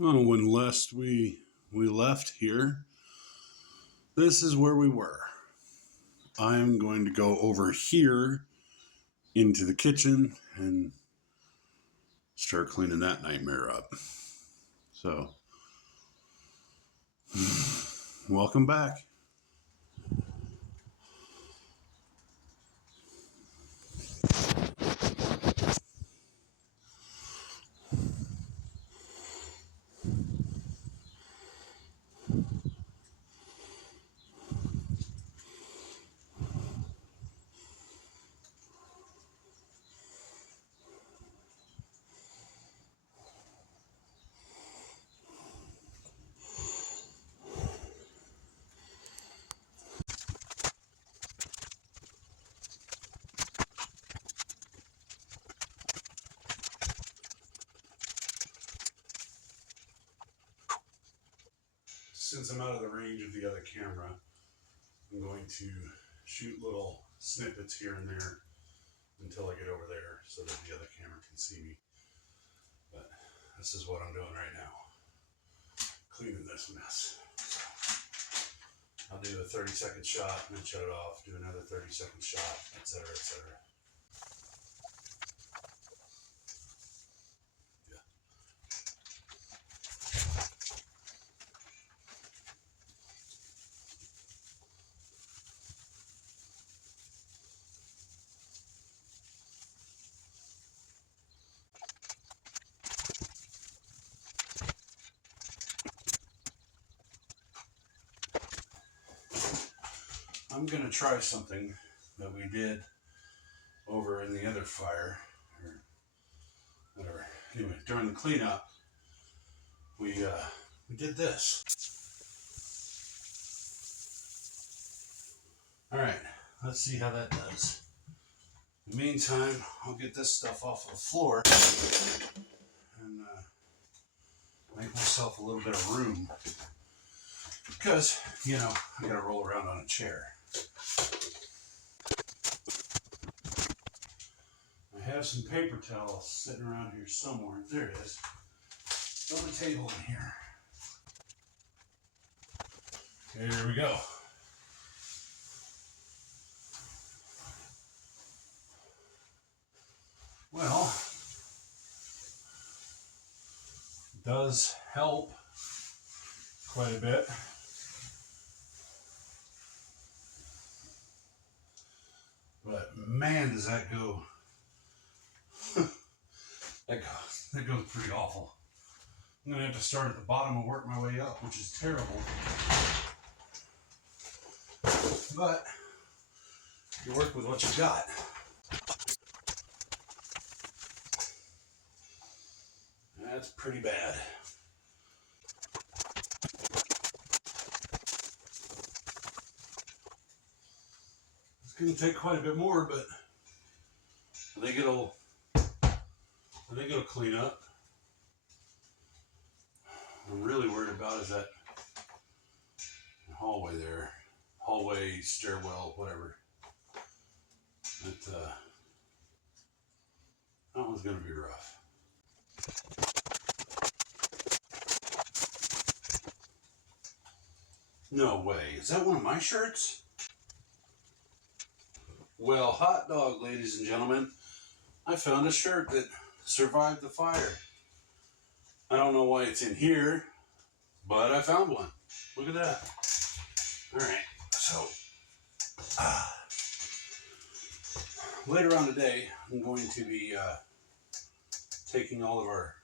Oh, when last we left here, this is where we were. I'm going to go over here into the kitchen and start cleaning that nightmare up. So, welcome back. Since I'm out of the range of the other camera, I'm going to shoot little snippets here and there until I get over there so that the other camera can see me. But this is what I'm doing right now, cleaning this mess. I'll do a 30-second shot and then shut it off, do another 30-second shot, etc., etc. I'm going to try something that we did over in the other fire, or whatever. Anyway, during the cleanup, we did this. All right, let's see how that does. In the meantime, I'll get this stuff off of the floor and make myself a little bit of room because, I got to roll around on a chair. I have some paper towels sitting around here somewhere. There it is. On the table in here. Here we go. Well, it does help quite a bit. But man, does that go. that goes pretty awful. I'm going to have to start at the bottom and work my way up, which is terrible. But you work with what you got. That's pretty bad. It's going to take quite a bit more, but I think it'll clean up. What I'm really worried about is that hallway there. Hallway, stairwell, whatever. That one's going to be rough. No way. Is that one of my shirts? Well, hot dog, ladies and gentlemen. I found a shirt that survived the fire. I don't know why it's in here, but I found one. Look at that. All right. So, later on today, I'm going to be taking all of our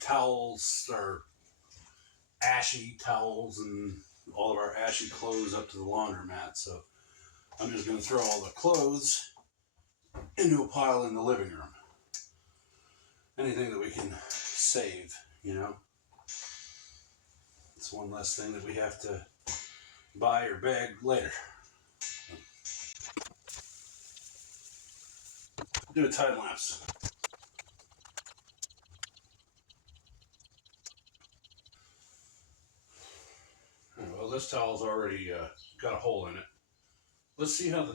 towels, our ashy towels, and all of our ashy clothes up to the laundromat. So I'm just going to throw all the clothes into a pile in the living room. Anything that we can save, It's one less thing that we have to buy or bag later. Do a time lapse. Well, this towel's already got a hole in it. Let's see how the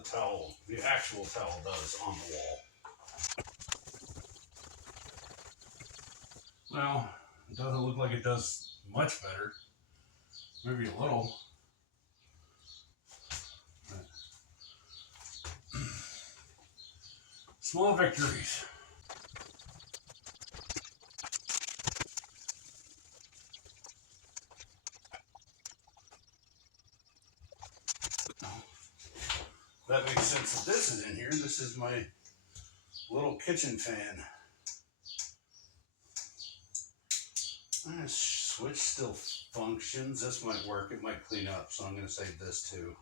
actual towel does on the wall. Well, it doesn't look like it does much better. Maybe a little. Small victories. That makes sense that this is in here. This is my little kitchen fan. Switch still functions. This might work. It might clean up, so I'm going to save this too.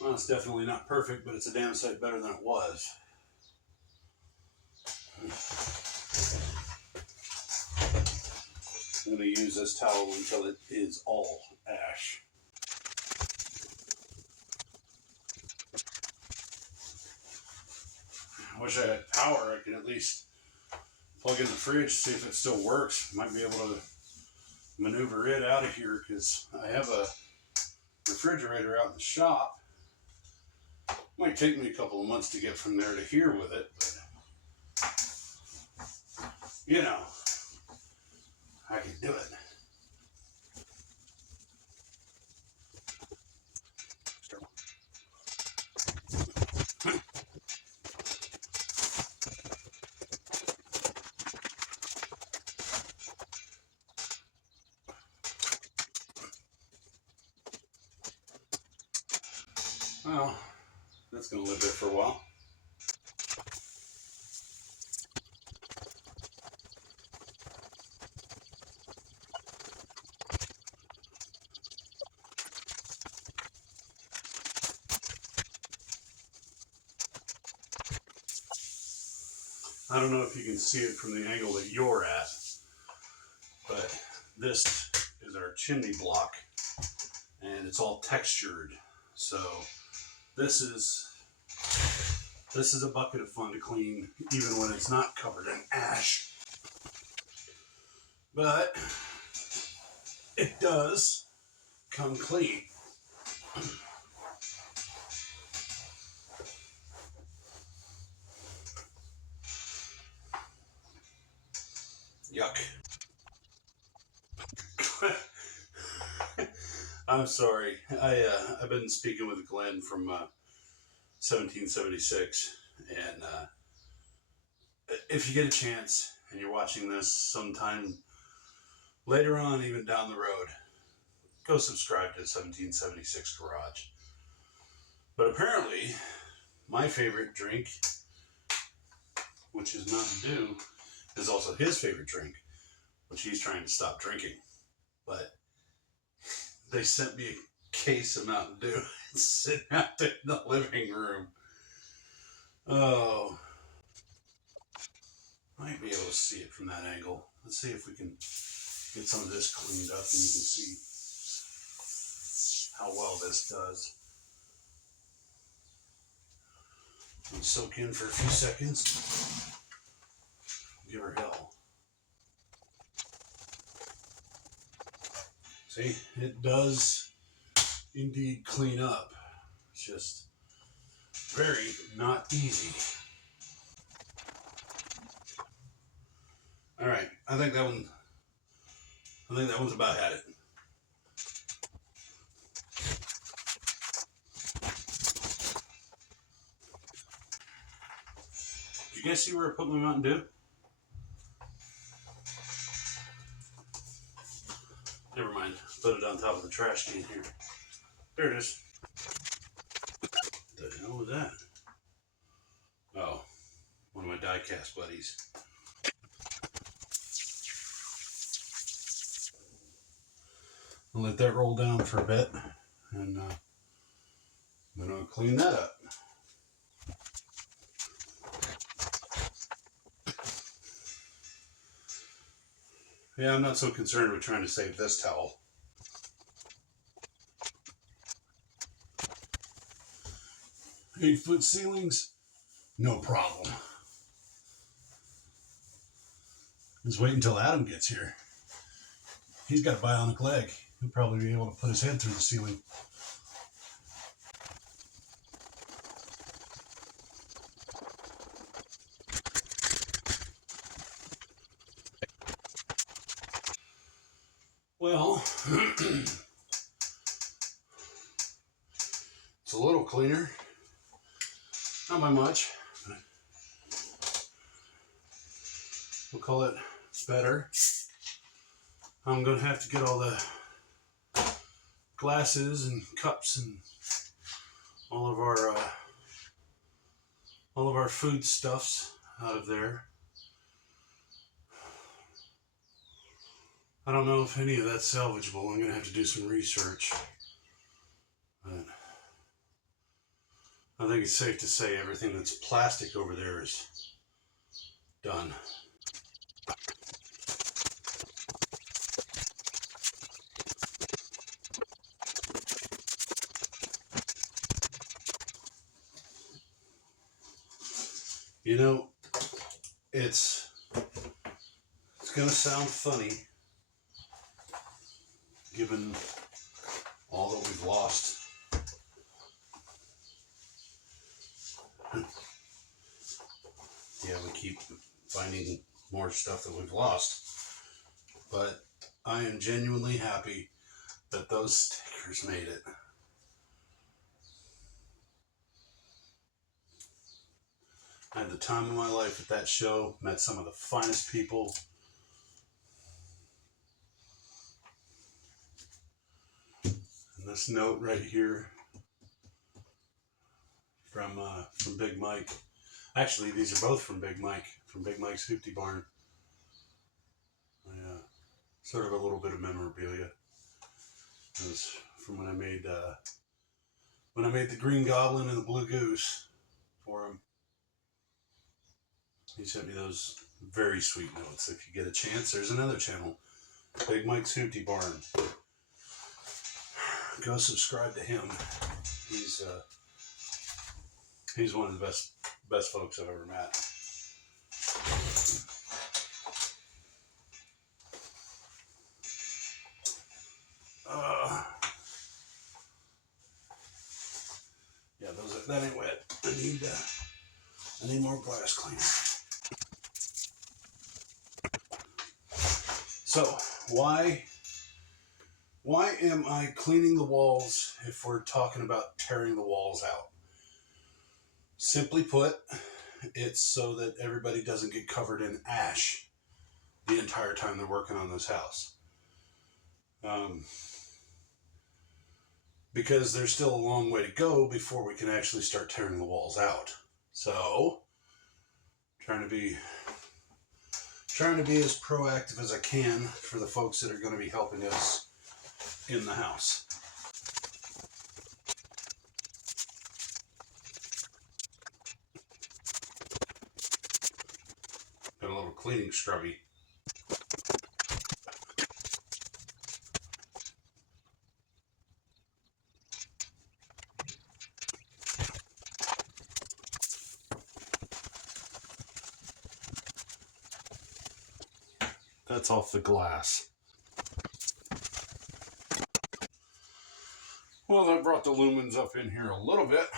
Well, it's definitely not perfect, but it's a damn sight better than it was. I'm going to use this towel until it is all ash. I wish I had power. I could at least plug in the fridge, see if it still works. Might be able to maneuver it out of here because I have a refrigerator out in the shop. Might take me a couple of months to get from there to here with it, but you know, I can do it. Well, that's going to live there for a while. I don't know if you can see it from the angle that you're at, but this is our chimney block and it's all textured. So this is a bucket of fun to clean even when it's not covered in ash. But it does come clean. Yuck. I'm sorry. I've been speaking with Glenn from 1776, and if you get a chance and you're watching this sometime later on, even down the road, go subscribe to 1776 Garage. But apparently, my favorite drink, which is Mountain Dew, is also his favorite drink, which he's trying to stop drinking. But they sent me a case of Mountain Dew and sitting out there in the living room. Oh, might be able to see it from that angle. Let's see if we can get some of this cleaned up and you can see how well this does. And soak in for a few seconds. Give her hell. See, it does indeed clean up. It's just very not easy. All right, I think that one's about at it. Did you guys see where I put my Mountain Dew? Never mind. Put it on top of the trash can here. There it is. What the hell was that? Oh, one of my die-cast buddies. I'll let that roll down for a bit, and then I'll clean that up. Yeah, I'm not so concerned with trying to save this towel. Eight-foot ceilings, no problem. Just wait until Adam gets here. He's got a bionic leg. He'll probably be able to put his head through the ceiling. Well, it's a little cleaner. Not by much, but we'll call it better. I'm going to have to get all the glasses and cups and all of our food stuffs out of there. I don't know if any of that's salvageable. I'm going to have to do some research. But I think it's safe to say everything that's plastic over there is done. You know, it's going to sound funny given all that we've lost. Yeah, we keep finding more stuff that we've lost. But I am genuinely happy that those stickers made it. I had the time of my life at that show, met some of the finest people. And this note right here from Big Mike. Actually, these are both from Big Mike's Hoopty Barn. Yeah, sort of a little bit of memorabilia. It was from when I made the Green Goblin and the Blue Goose for him. He sent me those very sweet notes. If you get a chance, there's another channel, Big Mike's Hoopty Barn. Go subscribe to him. He's one of the best folks I've ever met. Yeah, that ain't wet. I need more glass cleaner. So why am I cleaning the walls if we're talking about tearing the walls out? Simply put, it's so that everybody doesn't get covered in ash the entire time they're working on this house. Because there's still a long way to go before we can actually start tearing the walls out. So, trying to be as proactive as I can for the folks that are going to be helping us in the house. Got a little cleaning scrubby. That's off the glass. Well, I brought the lumens up in here a little bit.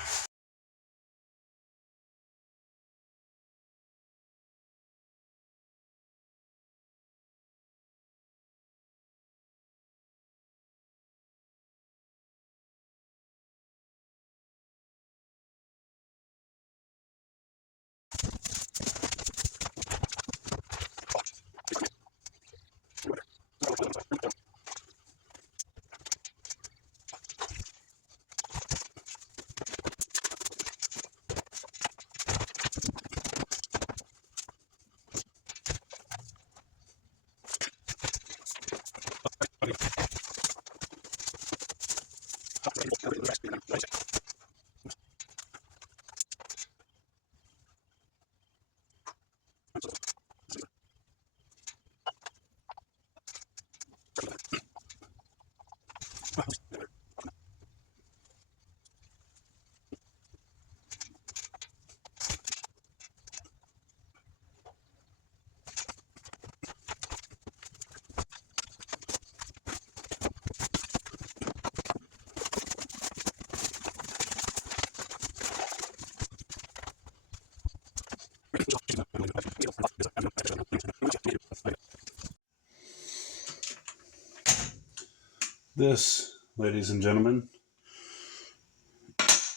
This, ladies and gentlemen,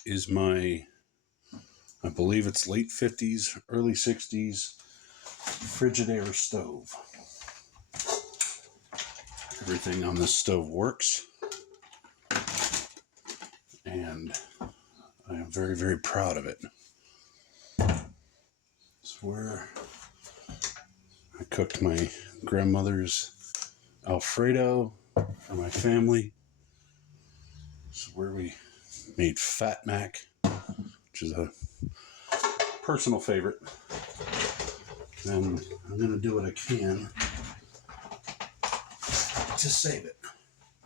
is my, I believe it's late 50s, early 60s Frigidaire stove. Everything on this stove works, and I am very, very proud of it. It's where I cooked my grandmother's Alfredo for my family. This is where we made Fat Mac, which is a personal favorite. And I'm going to do what I can to save it.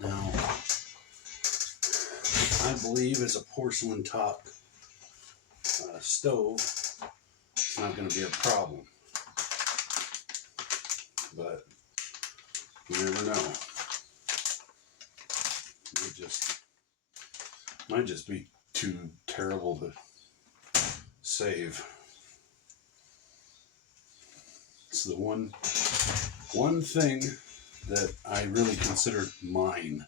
Now, I believe as a porcelain top stove, it's not going to be a problem. But you never know. It might just be too terrible to save. It's the one thing that I really consider mine.